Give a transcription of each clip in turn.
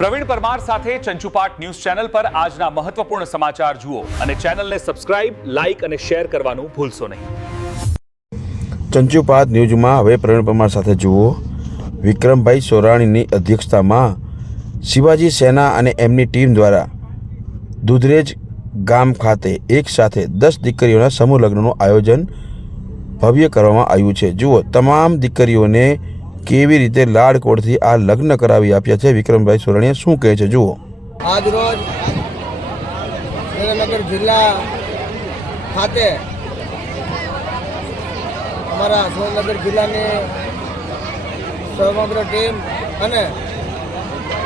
પ્રવીણ પરમાર સાથે ચંચુપાટ news channel પર આજના મહત્વપૂર્ણ સમાચાર જુઓ અને ચેનલને સબસ્ક્રાઇબ, લાઇક અને શેર કરવાનું ભૂલશો નહીં। ચંચુપાટ ન્યૂઝમાં હવે પ્રવીણ પરમાર સાથે જુઓ વિક્રમભાઈ સોરાણીની અધ્યક્ષતામાં શિવાજી સેના અને એમની ટીમ દ્વારા દુધરેજ ગામ ખાતે એક સાથે 10 દીકરીઓના સમૂહ લગ્નનું આયોજન ભવ્ય કરવામાં આવ્યું છે। જુઓ તમામ દીકરીઓને કેવી રીતે લાડકોડથી આ લગ્ન કરાવી આપ્યા છે। વિક્રમભાઈ સોરાણીએ શું કહે છે જુઓ। આજ રોજ સુરેન્દ્રનગર જિલ્લા ખાતે અમારા સુરેન્દ્રનગર જિલ્લાની સમગ્ર ટીમ અને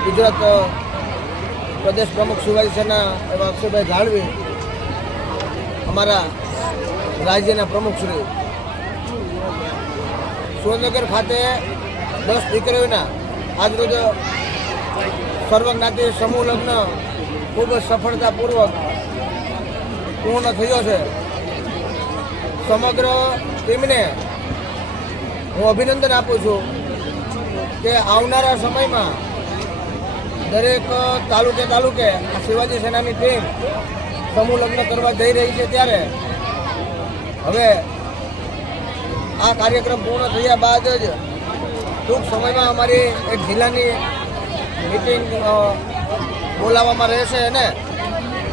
ગુજરાત પ્રદેશ પ્રમુખ શિવાજી સેના એવા અક્ષયભાઈ ધાડવી, અમારા રાજ્યના પ્રમુખ શ્રી સુરેન્દ્રનગર ખાતે 10 દીકરીઓના આજરોજ સર્વજ્ઞાતિ સમૂહ લગ્ન ખૂબ જ સફળતાપૂર્વક પૂર્ણ થયો છે। સમગ્ર ટીમને હું અભિનંદન આપું છું કે આવનારા સમયમાં દરેક તાલુકે શિવાજી સેનાની ટીમ સમૂહ લગ્ન કરવા જઈ રહી છે, ત્યારે હવે આ કાર્યક્રમ પૂર્ણ થયા બાદ જ ટૂંક સમયમાં અમારી એક જિલ્લાની મિટિંગ બોલાવવામાં રહેશે અને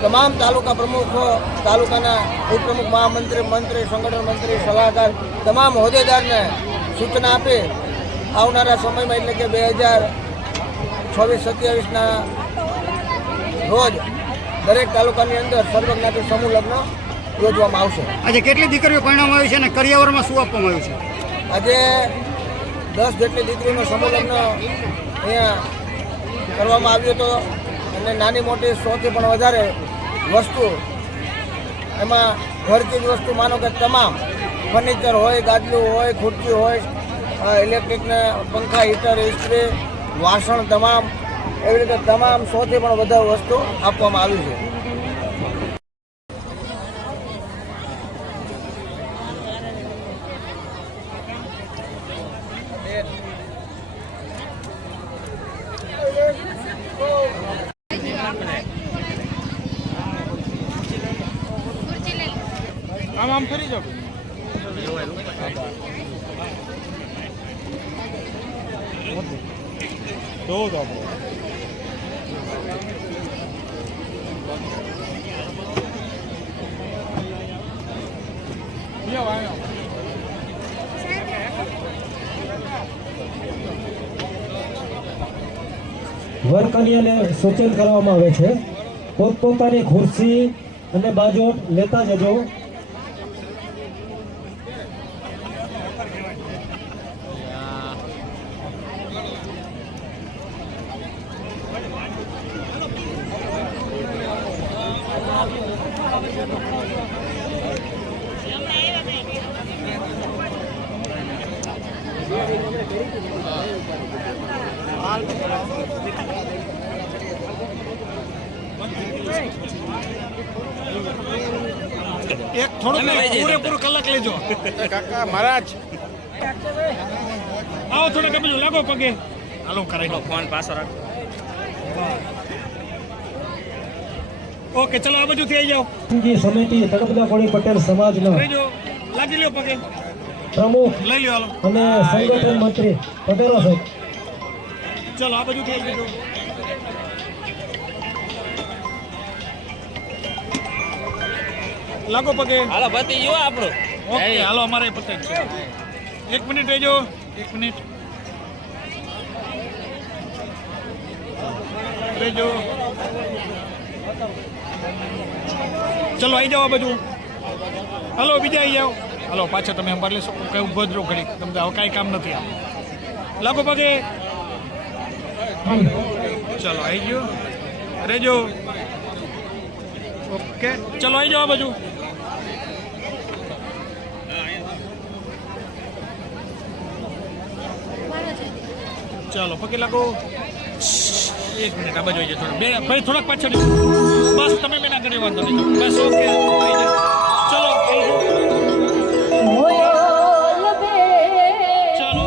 તમામ તાલુકા પ્રમુખો, તાલુકાના ઉપપ્રમુખ, મહામંત્રી, મંત્રી, સંગઠન મંત્રી, સલાહકાર તમામ હોદ્દેદારને સૂચના આપી આવનારા સમયમાં એટલે કે 2026-27ના રોજ દરેક તાલુકાની અંદર સર્વજ્ઞાતિ સમૂહ લગ્ન યોજવામાં આવશે। આજે કેટલી દીકરીઓ પરિણામ આવી છે અને કરિયાવરમાં શું આપવામાં આવ્યું છે? આજે 10 જેટલી દીકરીનો સમૂહ લગ્ન અહીંયા કરવામાં આવ્યો હતો અને નાની મોટી 100થી પણ વધારે વસ્તુ, એમાં ઘરચીજ વસ્તુ માનો કે તમામ ફર્નિચર હોય, ગાદલું હોય, ખુરશી હોય, ઇલેક્ટ્રિકના પંખા, હીટર, ઇસ્ત્રી, વાસણ તમામ, એવી રીતે તમામ 100થી પણ વધારે વસ્તુ આપવામાં આવી છે। આમ ફરી જાઓ વરકન્યાને સૂચન કરવામાં આવે છે પોતપોતાની ખુરશી અને બાજોટ લેતા જજો। એક થોડું પૂરેપૂરું કલાક લેજો કાકા મહારાજ। આવો થોડું કમી લાગો પગે, હાલો કરાઈ દો, ફોન પાછો રાખો। ઓકે ચલો આ બાજુથી આવી જાઓ। સમિતિ તળપદા કોળી પટેલ સમાજના લાગી લ્યો પગે, પ્રમુખ લઈ લ્યો હાલો, અને સંગઠન મંત્રી પટેલો સાહેબ, ચલો આ બાજુથી આવી જાઓ। લાગો પગે, હાલો પતિ જો આપણો। ઓકે હાલો અમારે પતે છે। 1 મિનિટ રહેજો, 1 મિનિટ રહેજો, ચલો આવી જાઓ આ બાજુ, હાલો બીજા આવી જાઓ, હાલો પાછા તમે અંબાર લેશો, કઈ ઉભો જ રહો ઘડી, તમને હવે કાંઈ કામ નથી આ, લાગો પગે, ચલો આવી ગયો, રહેજો, ઓકે ચલો આવી જાઓ આ બાજુ, ચાલો પગે લાગો। 1 મિનિટ આ બાજુ આવી જાઓ, બે ભાઈ થોડાક પાછળ, બસ તમે મેં ના કરી વાંધો નહીં, બસ ઓકે ચલો ચલો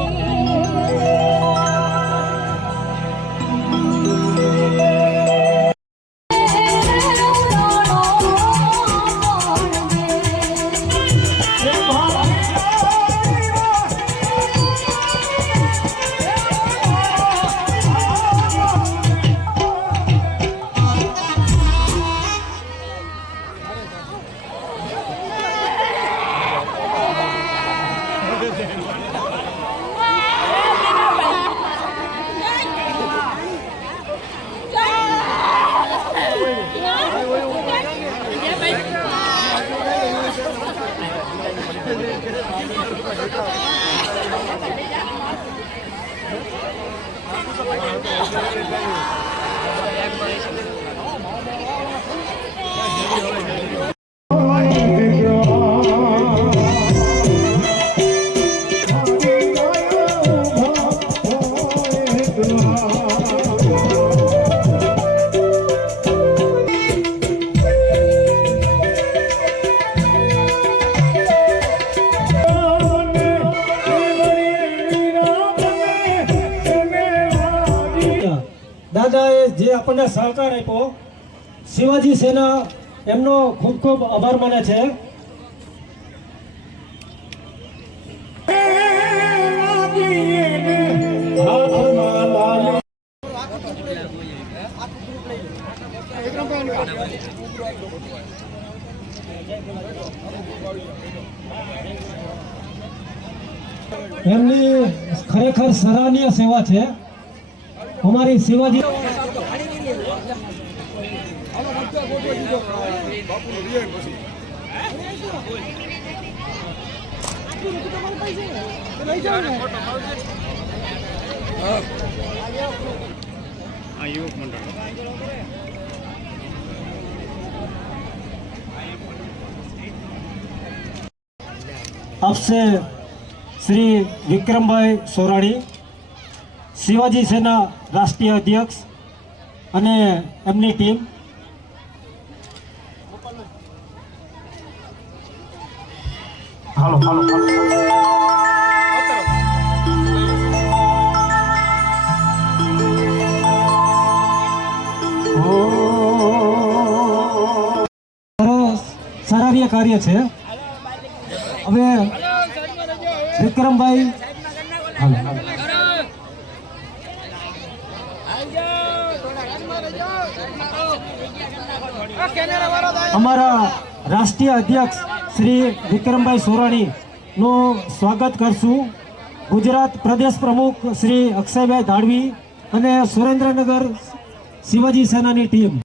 દાદાએ જે આપણને સહકાર આપ્યો, શિવાજી સેના એમનો ખૂબ ખૂબ આભાર માને છે. એમની ખરેખર સરાહનીય સેવા છે. અમારી શિવાજી આપશે શ્રી વિક્રમભાઈ સોરાણી, શિવાજી સેના રાષ્ટ્રીય અધ્યક્ષ અને એમની ટીમ. હાલો હાલો સરાહનીય કાર્ય છે. હવે વિક્રમભાઈ અમારા રાષ્ટ્રીય અધ્યક્ષ શ્રી વિક્રમભાઈ સોરાણી નું સ્વાગત કરશું. ગુજરાત પ્રદેશ પ્રમુખ શ્રી અક્ષયભાઈ ધાડવી અને સુરેન્દ્રનગર શિવાજી સેનાની ટીમ.